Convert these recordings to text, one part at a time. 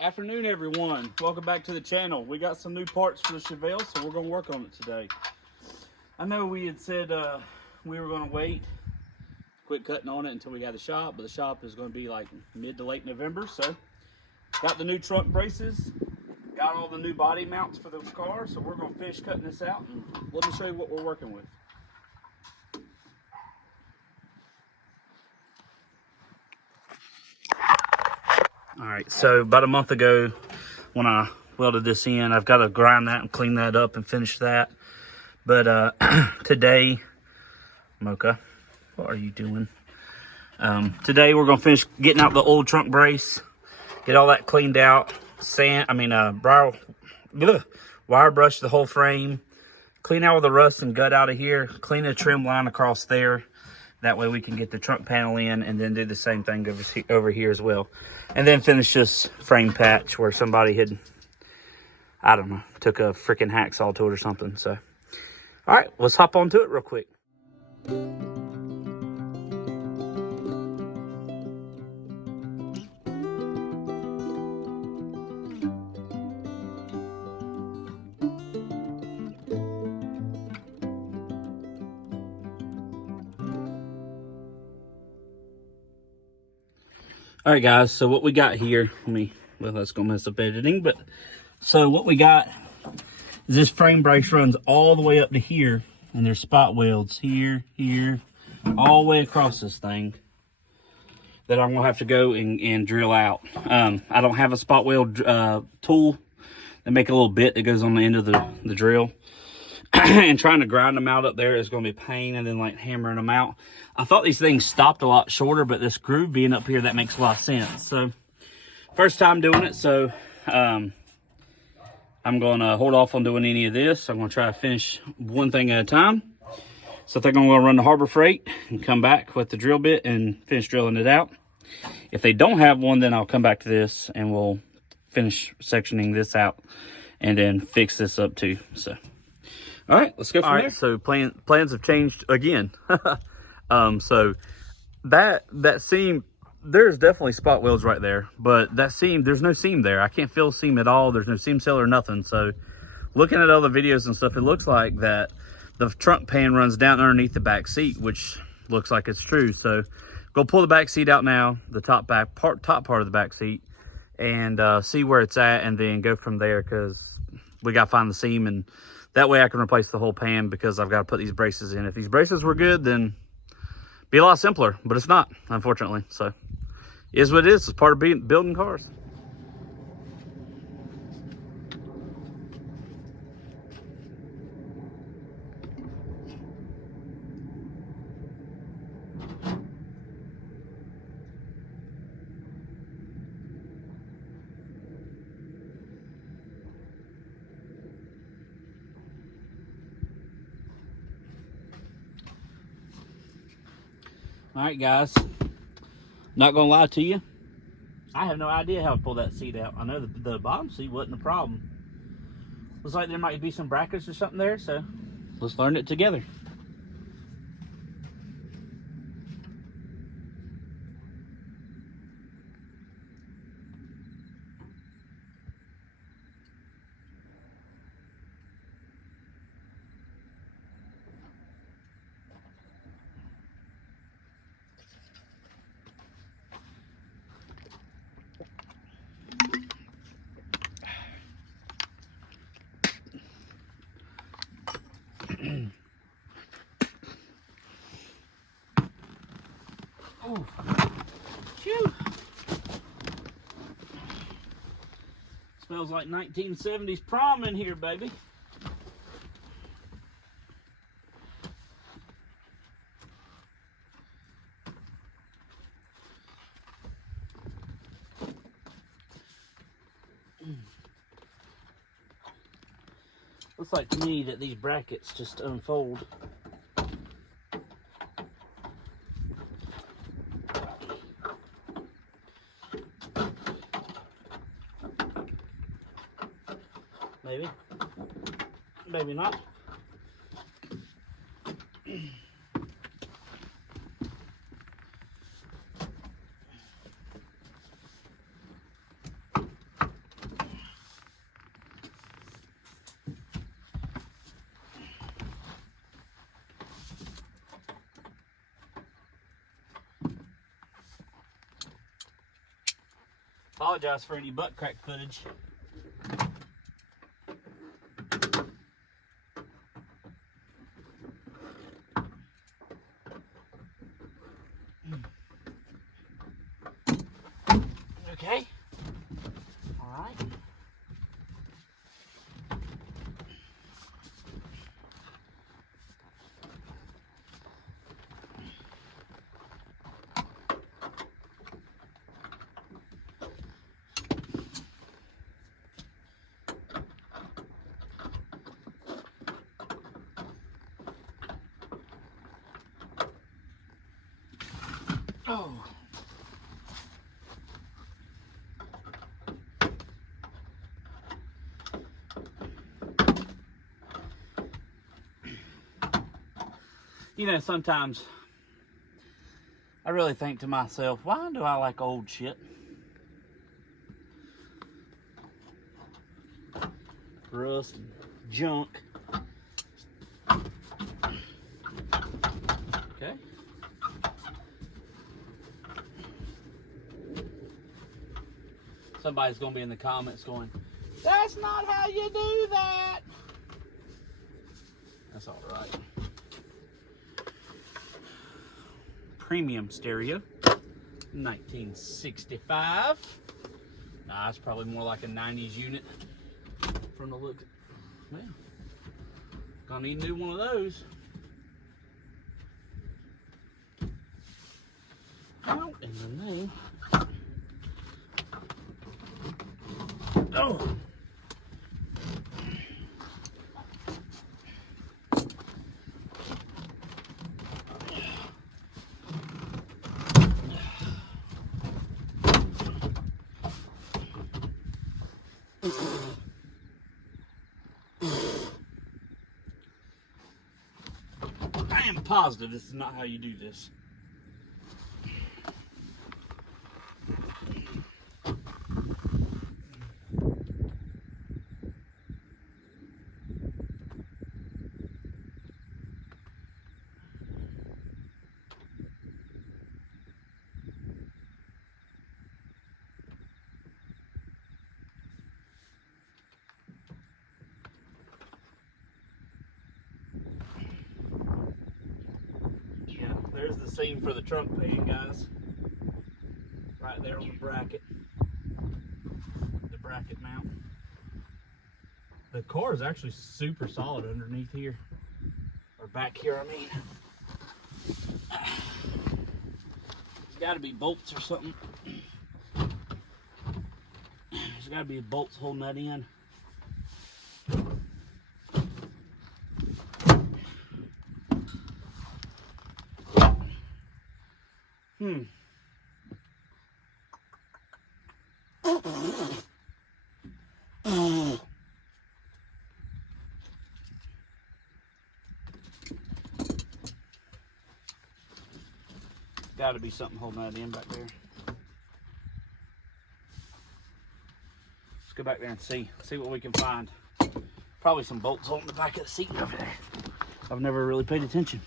Afternoon, everyone. Welcome back to the channel. We got some new parts for the Chevelle, so we're going to work on it today. I know we had said we were going to wait, quit cutting on it until we got the shop, but the shop is going to be like mid to late November. So got the new trunk braces, got all the new body mounts for those cars, so we're going to finish cutting this out and let me show you what we're working with. All right, so about a month ago when I welded this in, I've got to grind that and clean that up and finish that. But today, Mocha, what are you doing? Today we're gonna finish getting out the old trunk brace, get all that cleaned out, wire brush the whole frame, clean out all the rust and gut out of here, clean the trim line across there. That way we can get the trunk panel in and then do the same thing over here as well. And then finish this frame patch where somebody had, I don't know, took a freaking hacksaw to it or something. So, all right, let's hop onto it real quick. All right, guys, so what we got here, that's gonna mess up editing, but so what we got is this frame brace runs all the way up to here, and there's spot welds here, all the way across this thing that I'm gonna have to go and drill out. I don't have a spot weld tool. They make a little bit that goes on the end of the drill. And trying to grind them out up there is going to be a pain, and then like hammering them out. I thought these things stopped a lot shorter, but this groove being up here, that makes a lot of sense. So first time doing it, so I'm going to hold off on doing any of this. I'm going to try to finish one thing at a time. So I think I'm going to run the Harbor Freight and come back with the drill bit and finish drilling it out. If they don't have one, then I'll come back to this and we'll finish sectioning this out and then fix this up too. So all right, let's go from there. So plans have changed again. So that seam, there's definitely spot welds right there, but that seam, there's no seam there. I can't feel seam at all. There's no seam cell or nothing. So looking at other videos and stuff, it looks like that the trunk pan runs down underneath the back seat, which looks like it's true. So go pull the back seat out now, the top part of the back seat, and see where it's at, and then go from there, because we got to find the seam, and that way I can replace the whole pan, because I've got to put these braces in. If these braces were good, then it'd be a lot simpler, but it's not, unfortunately. So it is what it is. It's part of building cars. All right, guys, not gonna lie to you, I have no idea how to pull that seat out. I know the bottom seat wasn't a problem. Looks like there might be some brackets or something there, so let's learn it together. Oh, phew. Smells like 1970s prom in here, baby. Looks like to me that these brackets just unfold. Maybe. Maybe not. Apologize for any butt crack footage. Okay. All right. Oh. You know, sometimes I really think to myself, why do I like old shit? Rust and junk. Okay. Somebody's going to be in the comments going, that's not how you do that. That's all right. Premium stereo, 1965. Nah, it's probably more like a 90s unit from the look. Well, gonna need a new one of those. Out in the name. Oh. I am positive this is not how you do this. There's the seam for the trunk pan, guys. Right there on the bracket mount. The car is actually super solid underneath here, or back here, I mean. It's got to be bolts or something. There's got to be bolts holding that in. Got to be something holding that in back there. Let's go back there and see what we can find. Probably some bolts holding the back of the seat over there. I've never really paid attention.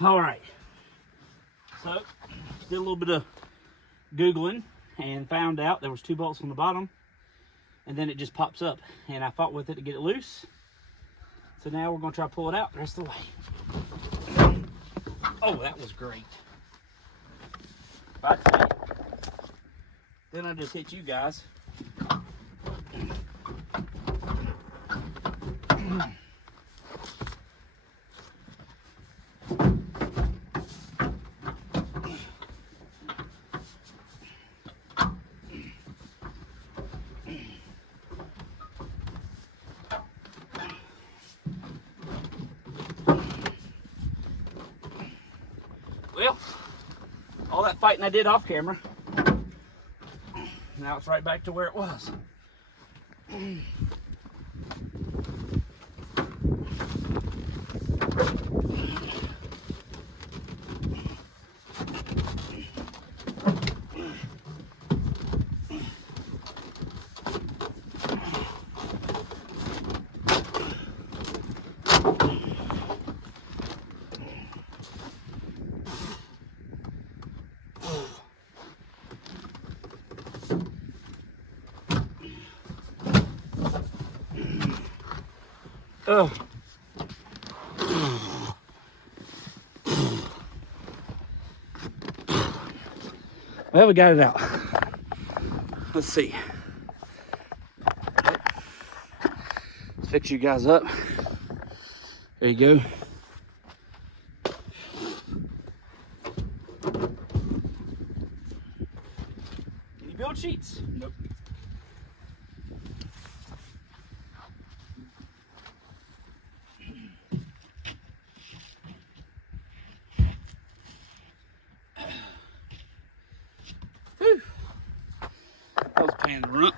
All right, so did a little bit of Googling and found out there was 2 bolts on the bottom, and then it just pops up, and I fought with it to get it loose. So now we're gonna try to pull it out the rest of the way. Oh, that was great. Then I just hit you guys. Well, all that fighting I did off camera, now it's right back to where it was. Oh. Well, we got it out. Let's see. Let's fix you guys up. There you go. Any build sheets? Nope. Whew. That was a pan to run up.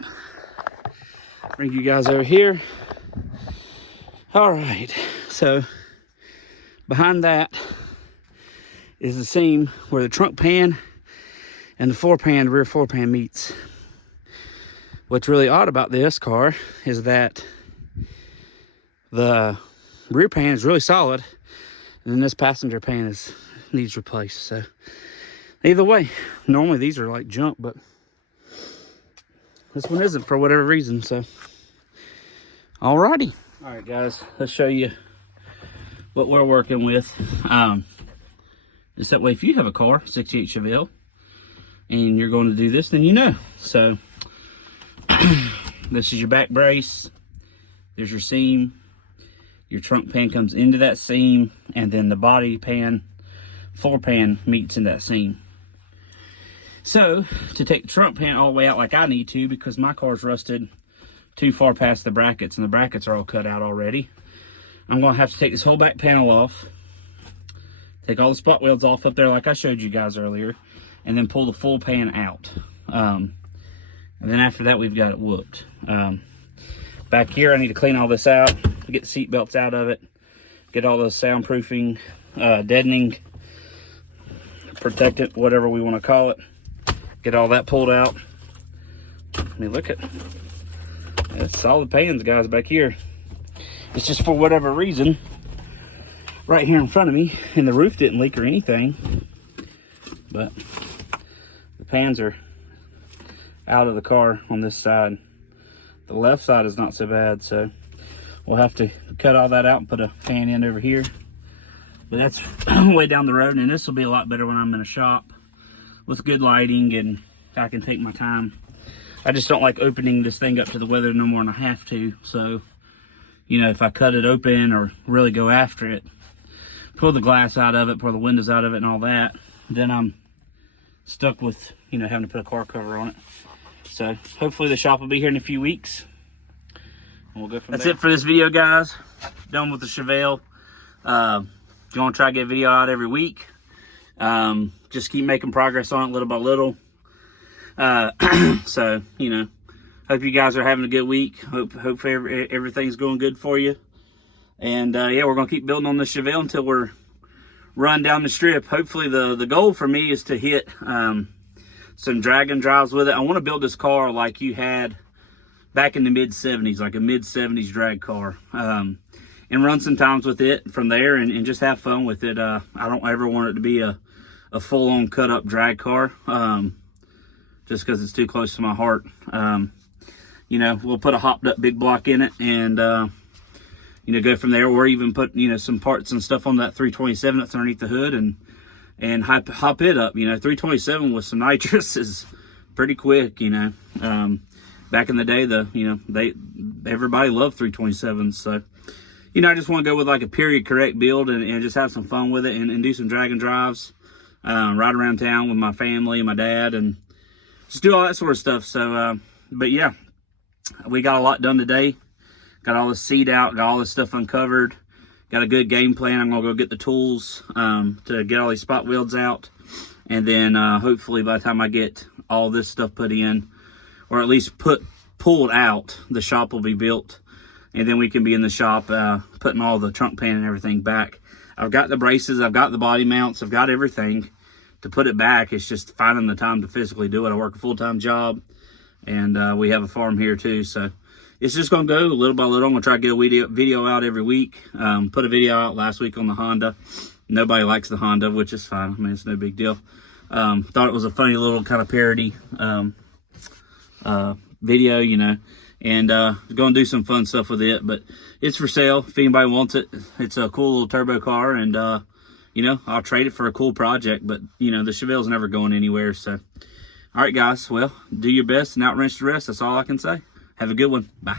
Bring you guys over here. All right, so behind that is the seam where the trunk pan and the rear floor pan meets. What's really odd about this car is that the rear pan is really solid, and then this passenger pan needs replaced. So either way, normally these are like junk, but this one isn't for whatever reason. So alrighty. All right, guys, let's show you what we're working with. Just that way, if you have a car, 68 Chevelle, and you're going to do this, then you know. So this is your back brace. There's your seam. Your trunk pan comes into that seam, and then the body pan, floor pan meets in that seam. So to take the trunk pan all the way out like I need to, because my car's rusted too far past the brackets, and the brackets are all cut out already, I'm going to have to take this whole back panel off, take all the spot welds off up there like I showed you guys earlier, and then pull the full pan out. And then after that, we've got it whooped. Back here, I need to clean all this out, get the seat belts out of it, get all the soundproofing, deadening, protectant, whatever we want to call it, get all that pulled out. I mean, look at that's solid pans, guys, back here. It's just for whatever reason, right here in front of me, and the roof didn't leak or anything, but the pans are out of the car on this side. The left side is not so bad, so we'll have to cut all that out and put a fan in over here. But that's way down the road, and this will be a lot better when I'm in a shop with good lighting and I can take my time. I just don't like opening this thing up to the weather no more than I have to. So, you know, if I cut it open or really go after it, pull the glass out of it, pull the windows out of it and all that, then I'm stuck with, you know, having to put a car cover on it. So hopefully the shop will be here in a few weeks, and we'll go from there. That's it for this video, guys. Done with the Chevelle. Gonna try to get a video out every week. Just keep making progress on it little by little. So, you know, hope you guys are having a good week. Hope everything's going good for you. And yeah, we're gonna keep building on the Chevelle until we're run down the strip. Hopefully the goal for me is to hit some drag and drives with it. I want to build this car like you had back in the mid-70s, like a mid-70s drag car, and run some times with it from there, and just have fun with it. I don't ever want it to be a full-on cut-up drag car, just because it's too close to my heart. You know, we'll put a hopped-up big block in it, and you know, go from there, or even put, you know, some parts and stuff on that 327 that's underneath the hood, and hop it up. You know, 327 with some nitrous is pretty quick, you know. Back in the day, everybody loved 327s. So, you know, I just want to go with like a period correct build and just have some fun with it, and do some drag and drives, ride around town with my family and my dad, and just do all that sort of stuff. So, but yeah, we got a lot done today. Got all the seat out, got all this stuff uncovered. Got a good game plan. I'm going to go get the tools to get all these spot welds out. And then hopefully by the time I get all this stuff put in, or at least pulled out, the shop will be built. And then we can be in the shop putting all the trunk pan and everything back. I've got the braces, I've got the body mounts, I've got everything to put it back. It's just finding the time to physically do it. I work a full-time job, and we have a farm here too. So it's just going to go little by little. I'm going to try to get a video out every week. Put a video out last week on the Honda. Nobody likes the Honda, which is fine. I mean, it's no big deal. Thought it was a funny little kind of parody video, you know. and going to do some fun stuff with it. But it's for sale if anybody wants it. It's a cool little turbo car, and you know, I'll trade it for a cool project. But you know, the Chevelle's never going anywhere. So all right guys, well, do your best and outwrench the rest. That's all I can say. Have a good one. Bye.